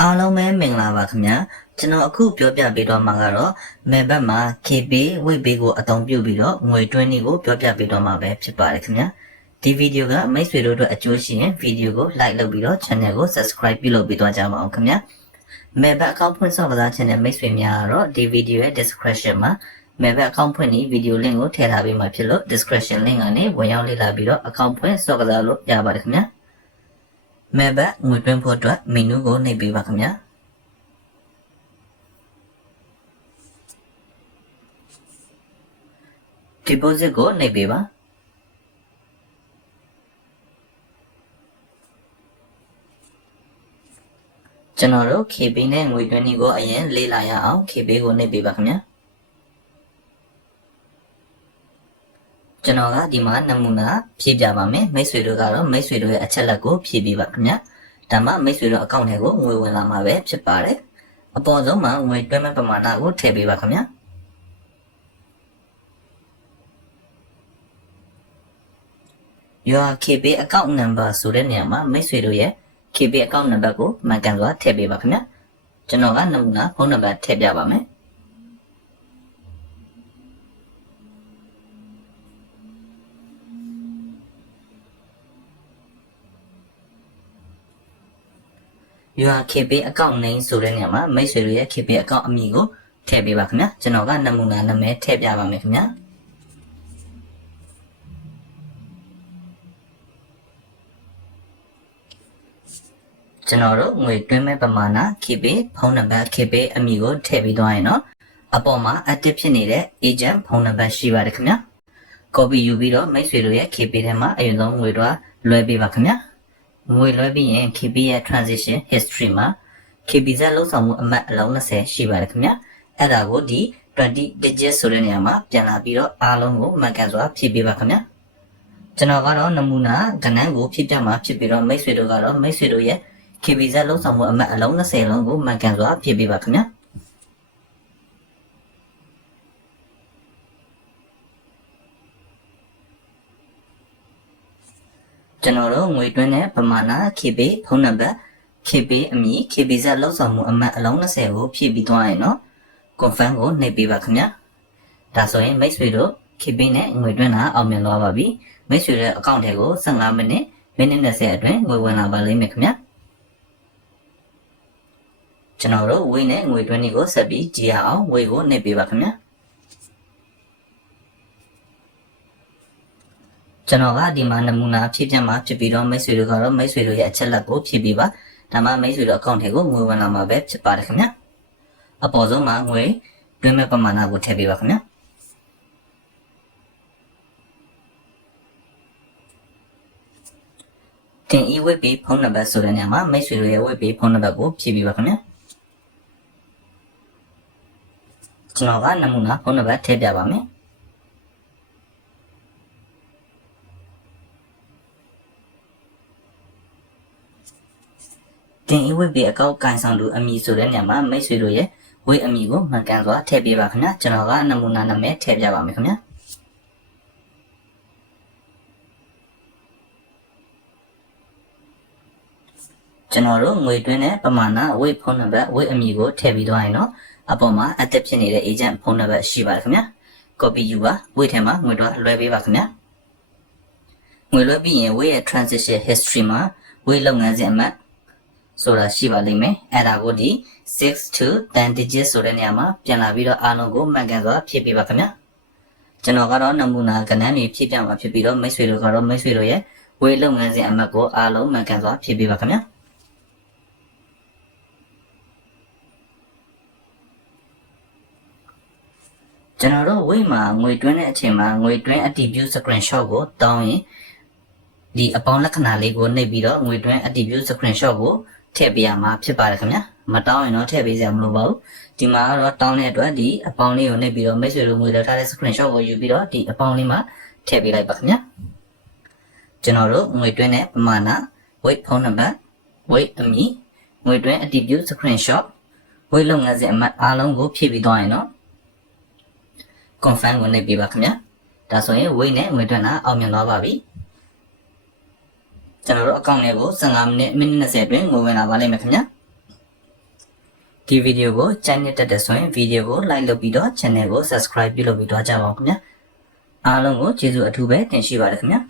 အားလုံးပဲမင်္ဂလာပါခင်ဗျာကျွန်တော်အခုပြောပြပေးတော့မှာကတော့မေဘက်မှာ KB ဝိတ်ဘေးကိုအသုံးပြုပြီးတော့ငွေတွင်းလေးကိုပြောပြပေးတော့မှာပဲဖြစ်ပါတယ်ခင်ဗျာဒီဗီဒီယိုကမိတ်ဆွေတို့အတွက်အကျိုးရှိရင်ဗီဒီယိုကို like လုပ်ပြီးတော့ channel ကို subscribe ပြုလုပ်ပေးသွားကြပါအောင်ခင်ဗျာမေဘက် account ဖွင့်ဆော့ကစားခြင်းတဲ့မိတ်ဆွေများကတော့ဒီဗီဒီယိုရဲ့ description မှာမေဘက် account ဖွင့်ပြီးဗီဒီယို link ကိုထည့်ထားပေးမှာဖြစ်လို့ description link ကနေဝင်ရောက်လေ့လာပြီးတော့ account ဖွင့်ဆော့ကစားလို့ရပါတယ်ခင်ဗျာ မေဘက်ငွေတွင်းဖို့အတွက်မီနူးကိုနှိပ်ပေးပါခင်ဗျာ deposit ကိုနှိပ်ပေးပါကျွန်တော်တို့ KB နဲ့ငွေတွင်းကြီးကိုအရင်လေ့လာရအောင် KB ကိုနှိပ်ပေးပါခင်ဗျာ ကျွန်တော်ကဒီမှာနမူနာဖြည့်ပြပါမယ်မိတ်ဆွေတို့ကတော့မိတ်ဆွေတို့ရဲ့အချက်လက်ကိုဖြည့်ပေးပါခင်ဗျာဒါမှမိတ်ဆွေတို့အကောင့်ထဲကိုငွေဝင်လာမှာပဲဖြစ်ပါတယ်အပေါ်ဆုံးမှာငွေတွင်းမဲ့ပမာဏကိုထည့်ပေးပါခင်ဗျာ your KB account number ဆိုတဲ့နေရာမှာမိတ်ဆွေတို့ရဲ့ KB account number ကိုမှန်ကန်စွာထည့်ပေးပါခင်ဗျာကျွန်တော်ကနမူနာဖုန်းနံပါတ်ထည့်ပြပါမယ် your KB account name ဆိုတဲ့နေရာမှာမိတ်ဆွေတို့ရဲ့ KB account အမည်ကိုထည့်ပေးပါခင်ဗျာကျွန်တော်ကနမူနာနာမည်ထည့်ပြပါမယ်ခင်ဗျာကျွန်တော်တို့ငွေတွင်းမဲ့ပမာဏ KB ဖုန်းနံပါတ် KB အမည်ကိုထည့်ပြီးသွားရင်တော့အပေါ်မှာ active ဖြစ်နေတဲ့ agent ဖုန်းနံပါတ်ရှိပါတယ်ခင်ဗျာ copy ယူပြီးတော့မိတ်ဆွေတို့ရဲ့ KB ထဲမှာအရင်ဆုံးငွေတော့လွှဲပေးပါခင်ဗျာ ငွေလွှဲပြီးရင် KB ရဲ့ transition history မှာ KB ဇက်လုံးဆောင်မှုအမှတ်အလုံး20ရှိပါတယ်ခင်ဗျာအဲ့ဒါကိုဒီ20 digit ဆိုတဲ့နေရာမှာပြန်လာပြီးတော့အားလုံးကိုမှန်ကန်စွာဖြည့်ပေးပါခင်ဗျာကျွန်တော်ကတော့နမူနာကဏ္ဍကိုဖြည့်ပြမှာဖြစ်ပြီးတော့မိတ်ဆွေတို့ကတော့မိတ်ဆွေတို့ရဲ့ KBZ လုံးဆောင်မှုအမှတ်အလုံး20လုံးကိုမှန်ကန်စွာဖြည့်ပေးပါခင်ဗျာ ကျွန်တော်တို့ငွေတွင်းတဲ့ပမာဏ KB ဖုန်းနံပါတ် KB အမည် KBZ လုံးဆောင်မှုအမှတ်အလုံး20ကိုဖြည့်ပြီးသွားရင်တော့ confirm ကိုနှိပ်ပေးပါခင်ဗျာဒါဆိုရင်မိတ်ဆွေတို့ KB နဲ့ငွေတွင်းတာအောင်မြင်သွားပါပြီမိတ်ဆွေရဲ့ account ထဲကို15မိနစ်မိနစ်20အတွင်းငွေဝင်လာပါလိမ့်မယ်ခင်ဗျာကျွန်တော်တို့ဝေးနဲ့ငွေတွင်းတွေကိုဆက်ပြီးကြည့်ရအောင်ဝေးကိုနှိပ်ပေးပါခင်ဗျာ ကျွန်တော်ကဒီမှာနမူနာဖြည့်ပြမှာဖြစ်ပြီးတော့မိတ်ဆွေတို့ကတော့မိတ်ဆွေတို့ရဲ့အချက်လက်ကိုဖြည့်ပေးပါဒါမှမိတ်ဆွေတို့အကောင့်ထဲကိုငွေဝင်လာမှာပဲဖြစ်ပါတယ်ခင်ဗျာအပေါ်ဆုံးမှာငွေတွင်းမဲ့ပမာဏကိုထည့်ပေးပါခင်ဗျာတင်ဤဝက်ပြီးဖုန်းနံပါတ်ဆိုတဲ့နေရာမှာမိတ်ဆွေတို့ရဲ့ဝက်ပြီးဖုန်းနံပါတ်ကိုဖြည့်ပေးပါခင်ဗျာကျွန်တော်ကနမူနာဖုန်းနံပါတ်ထည့်ပြပါမယ် တင်အဝိဘေအကောက်ကန်ဆောင်လူအမည်ဆိုတဲ့နေရာမှာမိတ်ဆွေတို့ရဲ့ဝိအမည်ကိုမှန်ကန်စွာထည့်ပေးပါခင်ဗျာကျွန်တော်ကနမူနာနာမည်ထည့်ပြပါမယ်ခင်ဗျာကျွန်တော်တို့ငွေတွင်းတဲ့ပမာဏဝိဖုန်းနံပါတ်ဝိအမည်ကိုထည့်ပြီးသွားရင်တော့အပေါ်မှာ active ဖြစ်နေတဲ့ agent ဖုန်းနံပါတ်ရှိပါတယ်ခင်ဗျာ copy ယူပါဝိထဲမှာငွေတော့လွှဲပေးပါခင်ဗျာငွေလွှဲပြီးရင်ဝိရဲ့ transition history မှာဝိလုပ်ငန်းစဉ်အမှတ် ဆိုတာရှိပါလိမ့်မယ်အဲ့ဒါကိုဒီ6 to 10 digit ဆိုတဲ့နေရာမှာပြန်လာပြီးတော့အားလုံးကိုမှန်ကန်စွာဖြည့်ပေးပါခင်ဗျာကျွန်တော်ကတော့နမူနာကဏ္ဍတွေဖြည့်ပြမှာဖြစ်ပြီးတော့မိတ်ဆွေတို့ကတော့မိတ်ဆွေတို့ရဲ့ဝေးလုပ်ငန်းစဉ်အမှတ်ကိုအားလုံးမှန်ကန်စွာဖြည့်ပေးပါခင်ဗျာကျွန်တော်တို့ဝိတ်မှာငွေတွင်းတဲ့အချိန်မှာငွေတွင်း attribute screenshot ကိုတောင်းရင်ဒီအပေါင်းလက္ခဏာလေးကိုနှိပ်ပြီးတော့ငွေတွင်း attribute screenshot ကို ထည့်ပေးရမှာဖြစ်ပါတယ်ခင်ဗျာမတောင်းရင်တော့ထည့်ပေးစရာမလိုပါဘူးဒီမှာကတော့တောင်းတဲ့အတွက်ဒီအပေါင်းလေးကိုနှိပ်ပြီးတော့မိတ်ဆွေတို့ငွေလောက်ထားတဲ့ screenshot ကိုယူပြီးတော့ဒီအပေါင်းလေးမှာထည့်ပေးလိုက်ပါခင်ဗျာကျွန်တော်တို့ငွေတွင်းတဲ့ပမာဏ weight phone number weight အမည်ငွေတွင်း attribute screenshot weight လုပ်ငန်းစဉ်အမှတ်အားလုံးကိုဖြည့်ပြီးသွားရင်တော့ confirm ကိုနှိပ်ပေးပါခင်ဗျာဒါဆိုရင် weight နဲ့ငွေတွင်းတာအောင်မြင်သွားပါပြီ ကျွန်တော်တို့အကောင့်လေးကို15မိနစ်မိနစ်20အတွင်းငွေဝင်လာပါလိမ့်မယ်ခင်ဗျာဒီဗီဒီယိုကိုကြိုက်နေတဲ့တဲ့ဆိုရင်ဗီဒီယိုကို like လုပ်ပြီးတော့ channel ကို subscribe ပြုလုပ်ပြီးတော့ကြပါဦးခင်ဗျာအားလုံးကိုကျေးဇူးအထူးပဲတင်ရှိပါတယ်ခင်ဗျာ